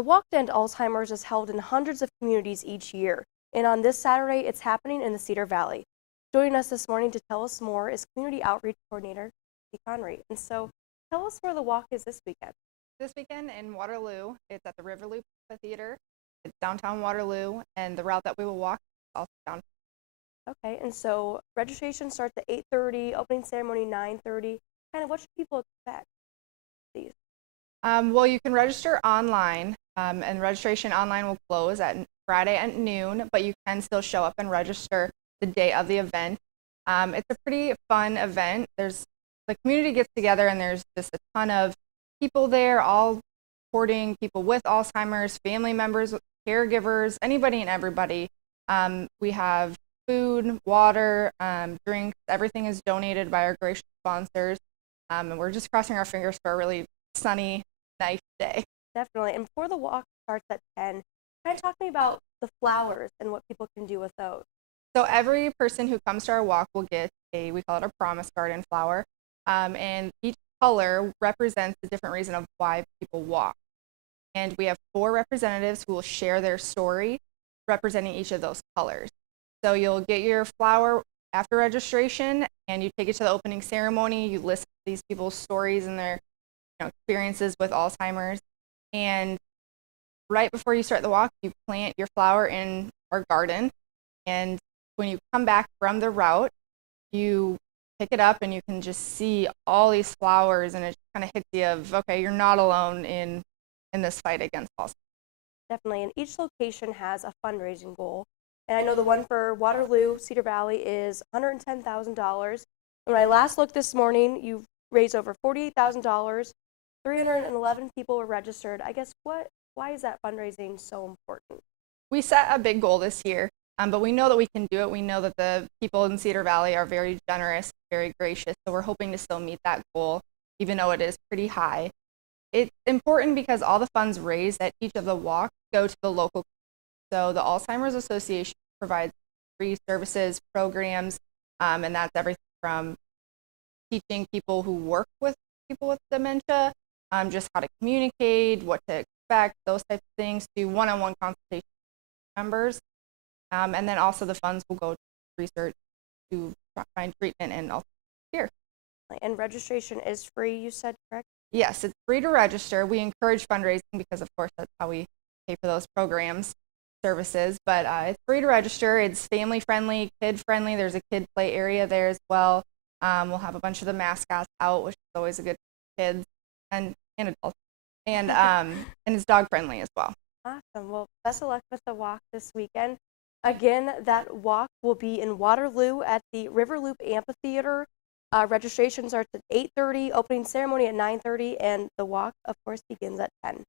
The Walk to End Alzheimer's is held in hundreds of communities each year, and on this Saturday, it's happening in the Cedar Valley. Joining us this morning to tell us more is Community Outreach Coordinator Steve Conry. And so, tell us where the walk is this weekend. This weekend in Waterloo, it's at the River Loop Theater. It's downtown Waterloo, and the route that we will walk is also downtown. Okay, and so registration starts at 8:30, opening ceremony 9:30. Kind of what should people expect? Please. Well, you can register online, and registration online will close at Friday at noon, but you can still show up and register the day of the event. It's a pretty fun event. The community gets together, and there's just a ton of people there, all supporting people with Alzheimer's, family members, caregivers, anybody and everybody. We have food, water, drinks. Everything is donated by our gracious sponsors, and we're just crossing our fingers for a really sunny, nice day. Definitely. And before the walk starts at 10, kind of talk to me about the flowers and what people can do with those. So every person who comes to our walk will get we call it a promise garden flower, and each color represents a different reason of why people walk. And we have 4 representatives who will share their story representing each of those colors. So you'll get your flower after registration, and you take it to the opening ceremony. You listen to these people's stories and their experiences with Alzheimer's. And right before you start the walk, you plant your flower in our garden. And when you come back from the route, you pick it up and you can just see all these flowers, and it kind of hits you of, okay, you're not alone in this fight against Alzheimer's. Definitely. And each location has a fundraising goal. And I know the one for Waterloo, Cedar Valley is $110,000. When I last looked this morning, you've raised over $48,000. 311 people were registered. I guess why is that fundraising so important? We set a big goal this year, but we know that we can do it. We know that the people in Cedar Valley are very generous, very gracious, so we're hoping to still meet that goal, even though it is pretty high. It's important because all the funds raised at each of the walks go to the local. So the Alzheimer's Association provides free services, programs, and that's everything from teaching people who work with people with dementia, just how to communicate, what to expect, those types of things, to one-on-one consultation with members. And then also the funds will go to research to find treatment and also care. And registration is free, you said, correct? Yes, it's free to register. We encourage fundraising because, of course, that's how we pay for those programs, services. But it's free to register. It's family-friendly, kid-friendly. There's a kid play area there as well. We'll have a bunch of the mascots out, which is always a good for kids and adults. And it's dog-friendly as well. Awesome. Well, best of luck with the walk this weekend. Again, that walk will be in Waterloo at the River Loop Amphitheater. Registrations are at 8:30, opening ceremony at 9:30, and the walk, of course, begins at 10.